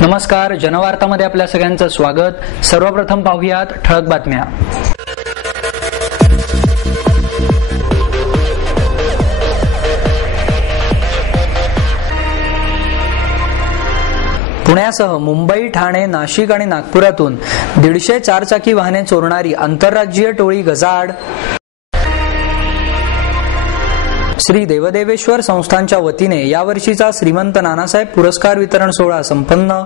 नमस्कार, जनवार्तामध्ये आपल्या सगळ्यांचं स्वागत। सर्वप्रथम पाहूयात ठळक बातम्या। पुण्यासह मुंबई, ठाणे, नाशिक आणि नागपुरातून 150 चारचाकी वाहने चोरणारी आंतरराज्यीय टोळी गजाआड। श्री देवदेवेश्वर संस्थानच्या वतीने यावर्षीचा श्रीमंत नानासाहेब पुरस्कार वितरण सोहळा संपन्न।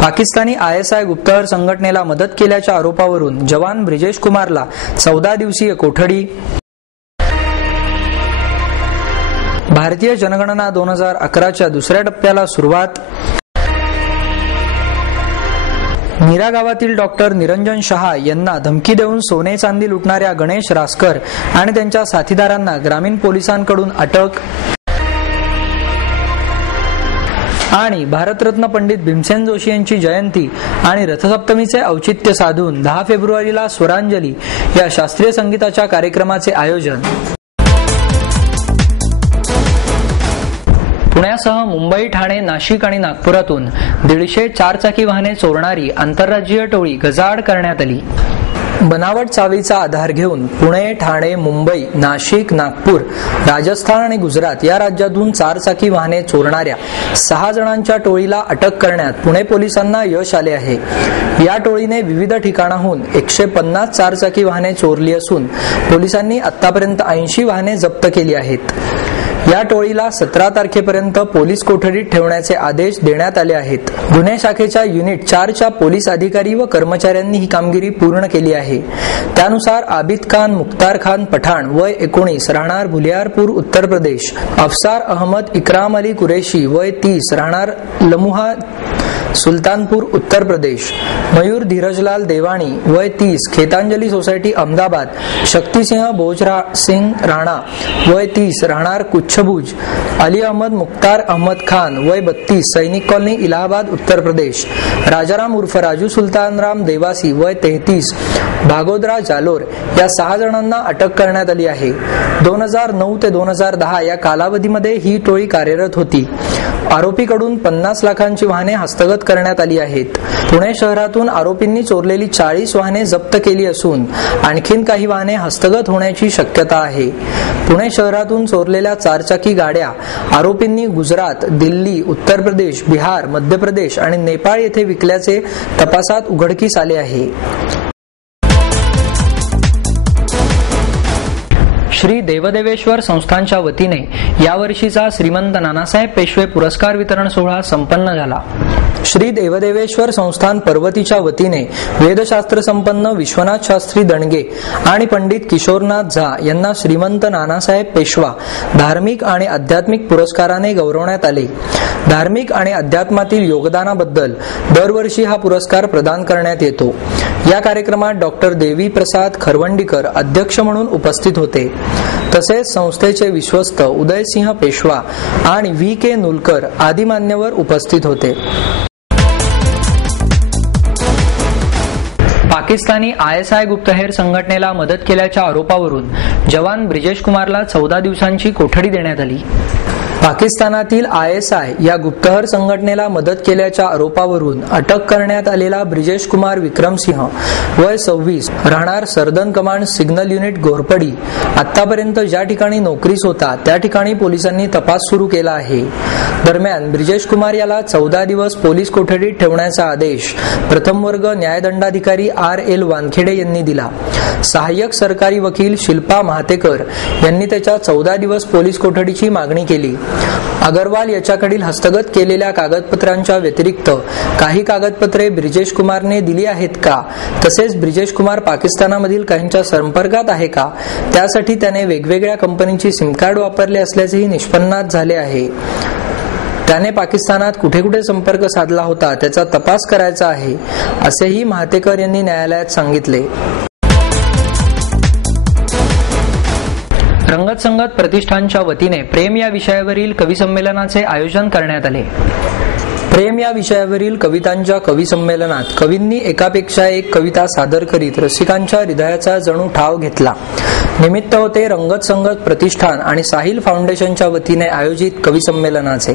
पाकिस्तानी ISI गुप्तहेर संघटनेला मदत केल्याच्या आरोपावरून जवान ब्रिजेश कुमारला 14 दिवसीय कोठडी। भारतीय जनगणना 2011च्या दुसऱ्या टप्प्याला सुरुवात। नीरा गावातील डॉक्टर निरंजन शहा यांना धमकी देऊन सोने चांदी लुटणाऱ्या गणेश रासकर आणि त्यांच्या साथीदारांना ग्रामीण पोलिसांकडून अटक। आणि भारतरत्न पंडित भीमसेन जोशी यांची जयंती आणि रथसप्तमीचे औचित्य साधून 10 फेब्रुवारीला स्वरांजली या शास्त्रीय संगीताच्या कार्यक्रमाचे आयोजन। पुण्यासह मुंबई, ठाणे, नाशिक आणि नागपुरातून 150 चारचाकी वाहने चोरणारी आंतरराज्यीय टोळी गजाआड करण्यात आली। बनावट चावीचा आधार घेऊन पुणे, ठाणे, मुंबई, नाशिक, नागपूर, राजस्थान आणि गुजरात या राज्यातून चारचाकी वाहने चोरणाऱ्या 6 जणांच्या टोळीला अटक करण्यात पुणे पोलिसांना यश आले आहे। या टोळीने विविध ठिकाणाहून 150 चारचाकी वाहने चोरली असून पोलिसांनी आतापर्यंत 80 वाहने जप्त केली आहेत। या टोळीला 17 तारखेपर्यंत पोलीस कोठडीत ठेवण्याचे आदेश देण्यात आले आहेत। गुन्हे शाखेच्या युनिट 4च्या पोलीस अधिकारी व कर्मचाऱ्यांनी ही कामगिरी पूर्ण केली आहे। त्यानुसार आबिद खान मुख्तार खान पठाण वय 19 राहणार बुलियारपूर उत्तर प्रदेश, अफसार अहमद इकराम अली कुरेशी वय 30 राहणार लमुहा सुलतानपूर उत्तर प्रदेश, मयूर धीरजलाल देवाणी वय 30 खेतांजली सोसायटी अहमदाबाद, शक्तिसिंह बोजरा सिंह राणा वय 30 राहणार कुच्छभुज, अली अहमद मुख्तार अहमद खान वय 32 सैनिक कॉलनी इलाहाबाद उत्तर प्रदेश, राजाराम उर्फ राजू सुलतानराम देवासी वय 33 भागोदरा जालोर या 6 जणांना अटक करण्यात आली आहे। 2009 ते 2010 या कालावधीमध्ये ही टोळी कार्यरत होती। आरोपीकडून 50 लाखांची वाहने हस्तगत करण्यात आली आहेत। पुणे शहरातून आरोपींनी चोरलेली 40 वाहने जप्त केली असून आणखीन काही वाहने हस्तगत होण्याची शक्यता आहे। पुणे शहरातून चोरलेल्या चारचाकी गाड्या आरोपींनी गुजरात, दिल्ली, उत्तर प्रदेश, बिहार, मध्य प्रदेश आणि नेपाळ येथे विकल्याचे तपासात उघडकीस आले आहे। श्री देवदेवेश्वर संस्थानच्या वतीने यावर्षीचा श्रीमंत नानासाहेब पेशवे पुरस्कार वितरण सोहळा संपन्न झाला। श्री देवदेवेश्वर संस्थान पर्वतीच्या वतीने वेदशास्त्र संपन्न विश्वनाथ शास्त्री दणगे आणि पंडित किशोरनाथ झा यांना श्रीमंत नानासाहेब पेशवा धार्मिक आणि आध्यात्मिक पुरस्काराने गौरवण्यात आले। धार्मिक आणि अध्यात्मातील योगदानाबद्दल दरवर्षी हा पुरस्कार प्रदान करण्यात येतो। या कार्यक्रमात डॉक्टर देवी प्रसाद खरवंडीकर अध्यक्ष म्हणून उपस्थित होते। तसेच संस्थेचे विश्वस्त उदयसिंह पेशवा आणि VK नुलकर आदी मान्यवर उपस्थित होते। पाकिस्तानी ISI गुप्तहेर संघटनेला मदत केल्याच्या आरोपावरून जवान ब्रिजेश कुमारला 14 दिवसांची कोठडी देण्यात आली। पाकिस्तानातील ISI या गुप्तहेर संघटनेला मदत केल्याच्या आरोपावरून अटक करण्यात आलेला ब्रिजेश कुमार विक्रमसिंह वय 26 राहणार सरदन कमांड सिग्नल युनिट घोरपडी आतापर्यंत ज्या ठिकाणी नोकरीस होता त्या ठिकाणी पोलिसांनी तपास सुरू केला आहे। दरम्यान ब्रिजेश कुमार याला 14 दिवस पोलीस कोठडीत ठेवण्याचा आदेश प्रथम वर्ग न्यायदंडाधिकारी RL वानखेडे यांनी दिला। सहाय्यक सरकारी वकील शिल्पा महातेकर यांनी त्याच्या 14 दिवस पोलीस कोठडीची मागणी केली। अगरवाल याच्याकडील हस्तगत केलेल्या कागदपत्रांच्या व्यतिरिक्त काही कागदपत्रे ब्रिजेश कुमारने दिली आहेत का, तसेच ब्रिजेश कुमार पाकिस्तानामधील काहींच्या संपर्कात आहे का, त्यासाठी त्याने वेगवेगळ्या कंपनीची सिम कार्ड वापरले असल्याचेही निष्पन्नात झाले आहे। त्याने पाकिस्तानात कुठे कुठे संपर्क साधला होता त्याचा तपास करायचा आहे, असेही महातेकर यांनी न्यायालयात सांगितले। रंगत संगत प्रतिष्ठानच्या वतीने प्रेम या विषयावरील कवी संमेलनाचे आयोजन करण्यात आले। प्रेम या विषयावरील कवितांच्या कवी संमेलनात कवींनी एकापेक्षा एक कविता सादर करीत रसिकांच्या हृदयाचा जणू ठाव घेतला. निमित्त होते रंगत संगत प्रतिष्ठान आणि साहिल फाउंडेशनच्या वतीने आयोजित कवी संमेलनाचे.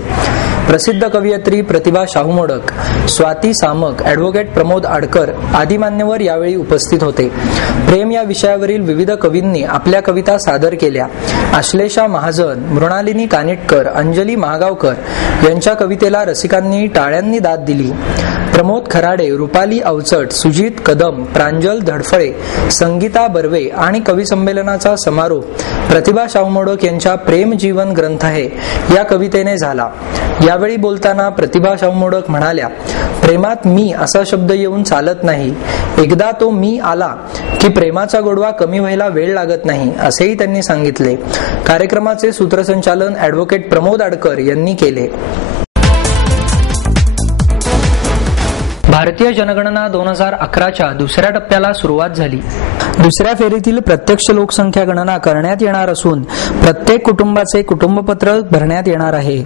प्रसिद्ध कवयित्री प्रतिभा शाहू मोडक, स्वाती सामक, ॲडव्होकेट प्रमोद आडकर आदी मान्यवर यावेळी उपस्थित होते. प्रेम या विषयावरील विविध कवींनी आपल्या कविता सादर केल्या. आश्लेषा महाजन, मृणालिनी कानिटकर, अंजली महागावकर यांच्या कवितेला रसिकांनी टाळ्यांनी दाद दिली. प्रमोद खराडे, रुपाली अवचट, सुजित कदम, प्रांजल धडफळे, संगीता बर्वे आणि कवी संमेलनाचा समारोप प्रतिभा शाहू मोडक यांच्या प्रेम जीवन ग्रंथ आहे या कवितेने झाला. यावेळी बोलताना प्रतिभा शाहू मोडक म्हणाल्या, प्रेमात मी असा शब्द येऊन चालत नाही. एकदा तो मी आला की प्रेमाचा गोडवा कमी व्हायला वेळ लागत नाही, असेही त्यांनी सांगितले. कार्यक्रमाचे सूत्रसंचालन ॲडव्होकेट प्रमोद आडकर यांनी केले. भारतीय जनगणना 2011च्या दुसऱ्या टप्प्याला सुरुवात झाली. दुसऱ्या फेरीतील प्रत्यक्ष लोकसंख्या गणना करण्यात येणार असून प्रत्येक कुटुंबाचे कुटुंबपत्र भरण्यात येणार आहे.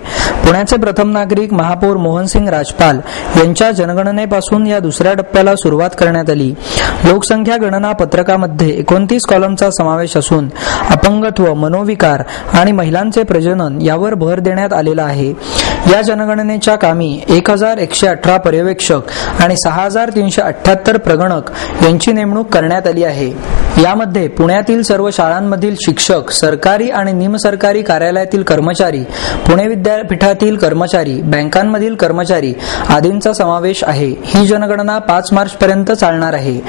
पुण्याचे प्रथम नागरिक महापौर मोहनसिंग राजपाल यांच्या जनगणनेपासून या दुसऱ्या टप्प्याला सुरुवात करण्यात आली. लोकसंख्या गणना पत्रकामध्ये 29 कॉलमचा समावेश असून अपंगत्व, मनोविकार आणि महिलांचे प्रजनन यावर भर देण्यात आलेला आहे. या जनगणनेच्या कामी 1118 पर्यवेक्षक आणि 6378 प्रगणक यांची नेमणूक करण्यात आली आहे. यामध्ये पुण्यातील सर्व शाळांमधील शिक्षक, सरकारी आणि निमसरकारी कार्यालयातील कर्मचारी, पुणे विद्यापीठातील कर्मचारी, बँकांमधील कर्मचारी आदींचा समावेश आहे. ही जनगणना 5 मार्च पर्यंत चालणार आहे.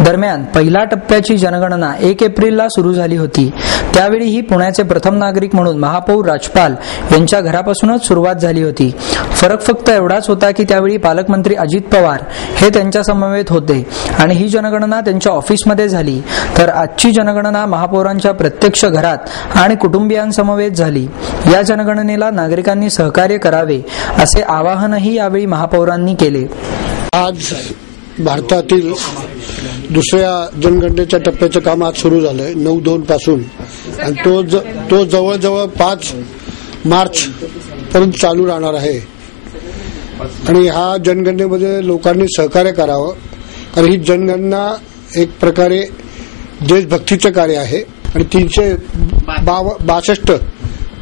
दरम्यान पहिल्या टप्प्याची जनगणना 1 एप्रिलला सुरू झाली होती. त्यावेळीही पुण्याचे प्रथम नागरिक म्हणून महापौर राजपाल यांच्या घरापासूनच सुरुवात झाली होती. फरक फक्त एवढाच होता की त्यावेळी पालकमंत्री अजित पवार हे त्यांच्या समवेत होते आणि ही जनगणना त्यांच्या ऑफिसमध्ये झाली. तर आजची जनगणना महापौरांच्या प्रत्यक्ष घरात आणि कुटुंबियांसमवेत झाली. या जनगणनेला नागरिकांनी सहकार्य करावे असे आवाहनही यावेळी महापौरांनी केले. आज भारतातील दुसऱ्या जनगणनेच्या टप्प्याचं काम आज सुरू झालंय 9/2 पासून आणि तो जवळजवळ 5 मार्च पर्यंत चालू राहणार आहे. आणि ह्या जनगणनेमध्ये लोकांनी सहकार्य करावं, कारण ही जनगणना एक प्रकारे देशभक्तीचं कार्य आहे आणि 362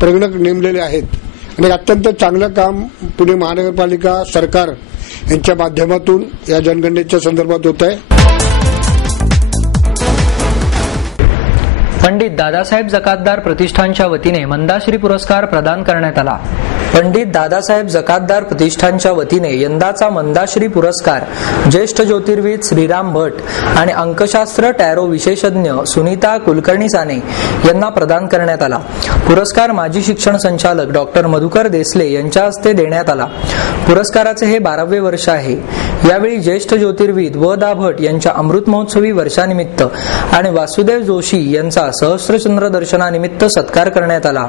प्रगणक नेमलेले आहेत आणि अत्यंत चांगलं काम पुणे महानगरपालिका सरकार यांच्या माध्यमातून या जनगणनेच्या संदर्भात होत आहे. पंडित दादासाहेब जकातदार प्रतिष्ठानच्या वतीने मंदाश्री पुरस्कार प्रदान करण्यात आला. पंडित दादासाहेब जकातदार प्रतिष्ठानच्या वतीने यंदाचा मंदाश्री पुरस्कार ज्येष्ठ ज्योतिर्विद श्रीराम भट आणि अंकशास्त्र टॅरो विशेषज्ञ सुनीता कुलकर्णी साने यांना प्रदान करण्यात आला. पुरस्कार माजी शिक्षण संचालक डॉक्टर मधुकर देसले यांच्या हस्ते देण्यात आला. पुरस्काराचे हे 12वे वर्ष आहे. यावेळी ज्येष्ठ ज्योतिर्विद व दा भट यांच्या अमृत महोत्सवी वर्षानिमित्त आणि वासुदेव जोशी यांचा सहस्त्रचंद्र दर्शनानिमित्त सत्कार करण्यात आला.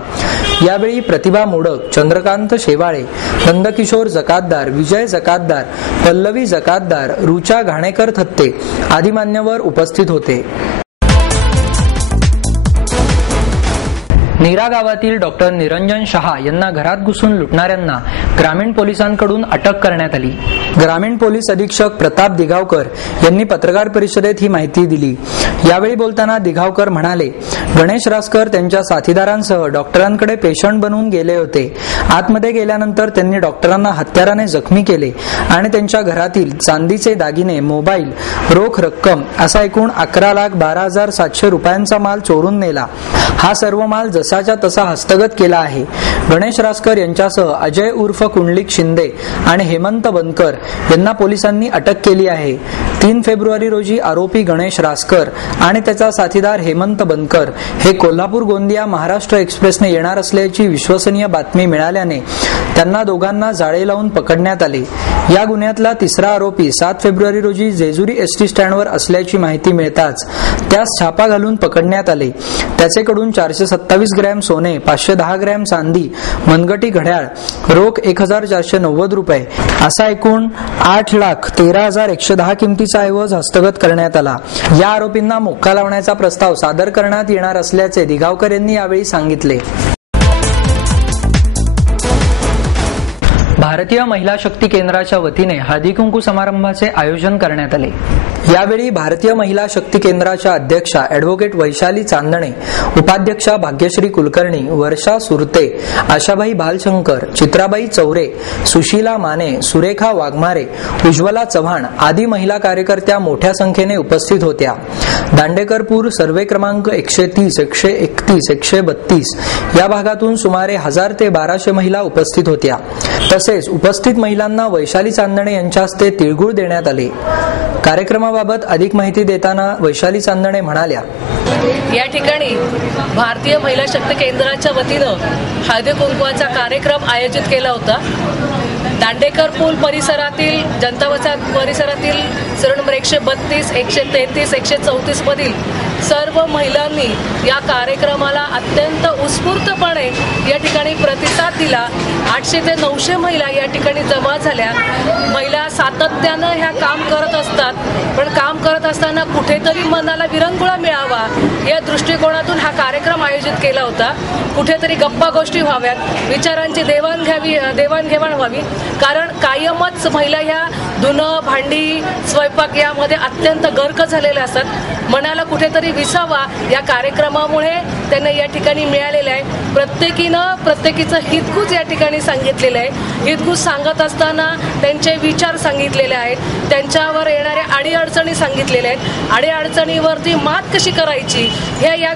यावेळी प्रतिभा मोडक, चंद्रकांत शेवाळे, नंदकिशोर जकातदार, विजय जकातदार, पल्लवी जकातदार, रुचा घाणेकर थत्ते आदी मान्यवर उपस्थित होते. नीरा गावातील डॉक्टर निरंजन शहा यांना घरात घुसून लुटणाऱ्यांना ग्रामीण पोलिसांकडून अटक करण्यात आली. ग्रामीण पोलीस अधीक्षक प्रताप दिघावकर यांनी पत्रकार परिषदेत ही माहिती दिली. यावेळी बोलताना दिघावकर म्हणाले, गणेश रासकर त्यांच्या साथीदारांसह डॉक्टरांकडे पेशंट बनवून गेले होते. आतमध्ये गेल्यानंतर त्यांनी डॉक्टरांना हत्याराने जखमी केले आणि त्यांच्या घरातील चांदीचे दागिने, मोबाईल, रोख रक्कम असा एकूण 11,12,700 रुपयांचा माल चोरून नेला. हा सर्व माल जसाच्या तसा हस्तगत केला आहे. गणेश रासकर यांच्यासह अजय उर्फ कुंडलिक शिंदे आणि हेमंत बनकर यांना पोलिसांनी अटक केली आहे. 3 फेब्रुवारी रोजी आरोपी गणेश रासकर आणि त्याचा साथीदार हेमंत बनकर हे कोल्हापूर गोंदिया महाराष्ट्र एक्सप्रेसने येणार असल्याची विश्वसनीय बातमी मिळाल्याने त्यांना दोघांना जाळे लावून पकडण्यात आले. या गुन्ह्यातला तिसरा आरोपी 7 फेब्रुवारी रोजी जेजुरी एसटी स्टँडवर असल्याची माहिती मिळताच त्यास छापा घालून पकडण्यात आले. त्याचेकडून 427 ग्रॅम सोने, 510 ग्रॅम चांदी, मनगटी घड्याळ, रोख 1,490 रुपये असा एकूण 8,13,110 किमतीचा ऐवज हस्तगत करण्यात आला. या आरोपींना मोक्का लावण्याचा प्रस्ताव सादर करण्यात येणार असल्याचे दिघावकर यांनी यावेळी सांगितले. भारतीय महिला शक्ती केंद्राच्या वतीने हळदी कुंकू समारंभाचे आयोजन करण्यात आले। यावेळी भारतीय महिला शक्ती केंद्राच्या अध्यक्षा ॲडव्होकेट वैशाली चांदणे, उपाध्यक्षा भाग्यश्री कुलकर्णी, वर्षा सुरते, आशाबाई भालशंकर, चित्राबाई चौरे, सुशीला माने, सुरेखा वाघमारे, उज्ज्वला चव्हाण आदी महिला कार्यकर्त्या मोठ्या संख्येने उपस्थित होत्या। दांडेकरपूर सर्वे क्रमांक 130, 131, 132 या भागातून सुमारे 1000 ते 1200 महिला उपस्थित होत्या। तसेच उपस्थित महिलांना वैशाली चांदणे यांच्या हस्ते तिळगुळ देण्यात आले। कार्यक्रमाबाबत अधिक माहिती देताना वैशाली चांदणे म्हणाल्या, या ठिकाणी भारतीय महिला शक्ती केंद्राच्या वतीनं हळदी कुंकवाचा कार्यक्रम आयोजित केला होता। दांडेकर पूल परिसरातील, जनता वसाहत परिसरातील सर्व नंबर 132, 133, 134 मधील सर्व महिलांनी या कार्यक्रमाला अत्यंत उत्स्फूर्तपणे या ठिकाणी प्रतिसाद दिला। 800 ते 900 महिला या ठिकाणी जमा झाल्या। महिला सातत्यानं ह्या काम करत असतात, पण काम करत असताना कुठेतरी मनाला विरंगुळा मिळावा या दृष्टिकोनातून हा कार्यक्रम आयोजित केला होता। कुठेतरी गप्पा गोष्टी व्हाव्यात, विचारांची देवाणघेवाण व्हावी, कारण कायमच महिला ह्या धुणं, भांडी, स्वयंपाक यामध्ये अत्यंत गर्क झालेल्या असतात। मनाला कुठेतरी विसावा या कार्यक्रमामुळे त्यांना या ठिकाणी मिळालेलं आहे। प्रत्येकीनं प्रत्येकीचं हितगुज या ठिकाणी सांगितलेलं आहे। हितगुज सांगत असताना त्यांचे विचार सांगितलेले आहेत, त्यांच्यावर येणाऱ्या अडीअडचणी सांगितलेल्या आहेत। अडीअडचणीवरती मात कशी करायची हे या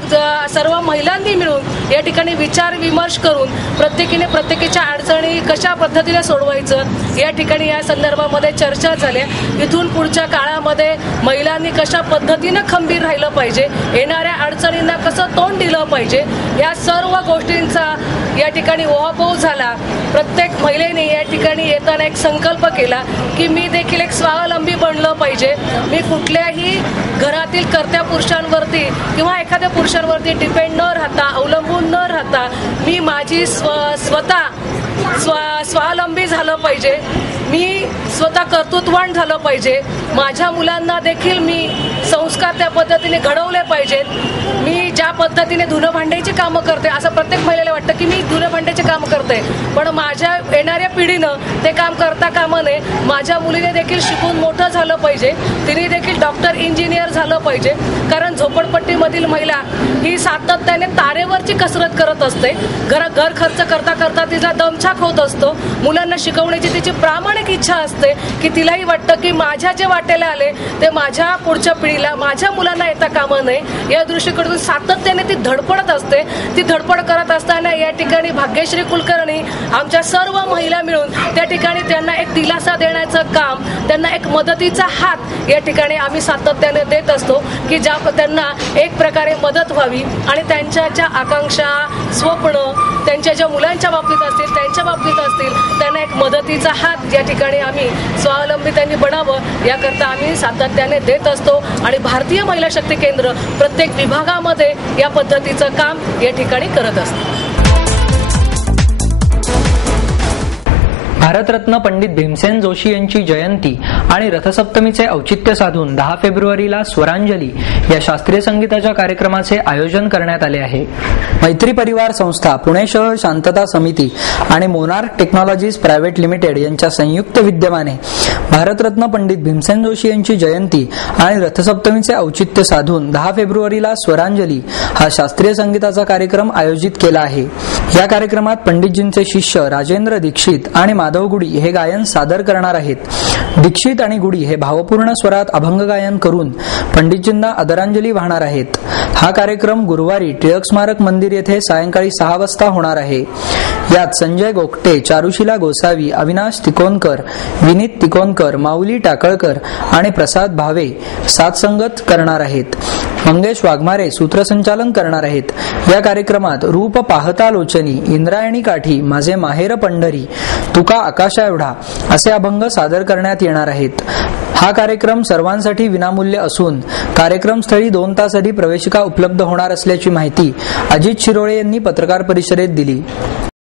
सर्व महिलांनी मिळून या ठिकाणी विचार विमर्श करून प्रत्येकीने प्रत्येकीच्या अडचणी कशा पद्धतीने सोडवायचं या ठिकाणी या संदर्भामध्ये चर्चा झाल्या। इथून पुढच्या काळामध्ये महिलांनी कशा पद्धतीने खंबीर राहिलं पाहिजे, येणाऱ्या अडचणींना कसं तोंड दिलं पाहिजे, या सर्व गोष्टींचा या ठिकाणी उहापोह झाला। प्रत्येक महिलेने या ठिकाणी येताना एक संकल्प केला की मी देखील एक स्वावलंबी बनलं पाहिजे। मी कुठल्याही घरातील कर्त्या पुरुषांवरती किंवा एखाद्या पुरुषांवरती डिपेंड न राहता, अवलंबून न राहता मी माझी स्वावलंबी झालं पाहिजे। मी स्वतः कर्तृत्ववान झालं पाहिजे। माझ्या मुलांना देखील मी संस्कार त्या पद्धतीने घडवले पाहिजेत। मी ज्या पद्धतीने धुणं भांड्याची कामं करते, असं प्रत्येक महिलेला वाटतं की मी धुणं भांड्याची कामं करते, पण माझ्या येणाऱ्या पिढीनं ते काम करता कामा नये। माझ्या मुलीने देखील शिकून मोठं झालं पाहिजे, तिने देखील डॉक्टर, इंजिनियर झालं पाहिजे, कारण झोपडपट्टीमधील महिला ही सातत्याने तारेवरची कसरत करत असते। घर खर्च करता करता तिचा दमछाक होत असतो। मुलांना शिकवण्याची तिची प्रामाणिक इच्छा असते की तिलाही वाटतं की माझ्या जे वाटेला आले ते माझ्या पुढच्या पिढीला, माझ्या मुलांना येता कामा नये या दृष्टीकडून सातत्याने ती धडपडत असते। ती धडपड करत असताना या ठिकाणी भाग्यश्री कुलकर्णी आमच्या सर्व महिला मिळून त्या ठिकाणी त्यांना एक दिलासा देण्याचं काम, त्यांना एक मदतीचा हात या ठिकाणी आम्ही सातत्याने देत असतो की ज्या त्यांना एक प्रकारे मदत व्हावी आणि त्यांच्या ज्या आकांक्षा, स्वप्न त्यांच्या ज्या मुलांच्या बाबतीत असतील, त्यांच्या बाबतीत असतील, त्यांना एक मदतीचा हात या ठिकाणी आम्ही स्वावलंबी त्यांनी बनावं याकरता आम्ही सातत्याने देत असतो। आणि भारतीय महिला शक्ती केंद्र प्रत्येक विभागामध्ये या पद्धतीचं काम या ठिकाणी करत असतं। भारतरत्न पंडित भीमसेन जोशी यांची जयंती आणि रथसप्तमीचे औचित्य साधून 10 फेब्रुवारीला स्वरांजली या शास्त्रीय संगीताच्या कार्यक्रमाचे आयोजन करण्यात आले आहे। मैत्री परिवार संस्था, पुणे शहर शांतता समिती आणि मोनार्क टेक्नॉलॉजीज प्रायव्हेट लिमिटेड यांच्या संयुक्त विद्यमाने भारतरत्न पंडित भीमसेन जोशी यांची जयंती आणि रथसप्तमीचे औचित्य साधून 10 फेब्रुवारीला स्वरांजली हा शास्त्रीय संगीताचा कार्यक्रम आयोजित केला आहे। या कार्यक्रमात पंडितजींचे शिष्य राजेंद्र दीक्षित आणि माधव गुडी हे गायन सादर करणार आहेत। दीक्षित आणि गुडी हे भावपूर्ण स्वरात अभंग गायन करून पंडितजींना आदरांजली वाहणार आहेत। हा कार्यक्रम गुरुवारी टिळक स्मारक मंदिर येथे सायंकाळी 6 वाजता होणार आहे। यात संजय गोगटे, चारुशिला गोसावी, अविनाश तिकोनकर, विनीत तिकोनकर, माऊली टाकळकर आणि प्रसाद भावे साथसंगत करणार आहेत। मंगेश वाघमारे सूत्रसंचालन करणार आहेत। या कार्यक्रमात रूप पाहता लोचनी, इंद्रायणी काठी, माझे माहेर पंढरी, तुका आकाशा एवढा असे अभंग सादर करण्यात येणार आहेत। हा कार्यक्रम सर्वांसाठी विनामूल्य असून कार्यक्रमस्थळी 2 तास आधी प्रवेशिका उपलब्ध होणार असल्याची माहिती अजित शिरोळे यांनी पत्रकार परिषदेत दिली।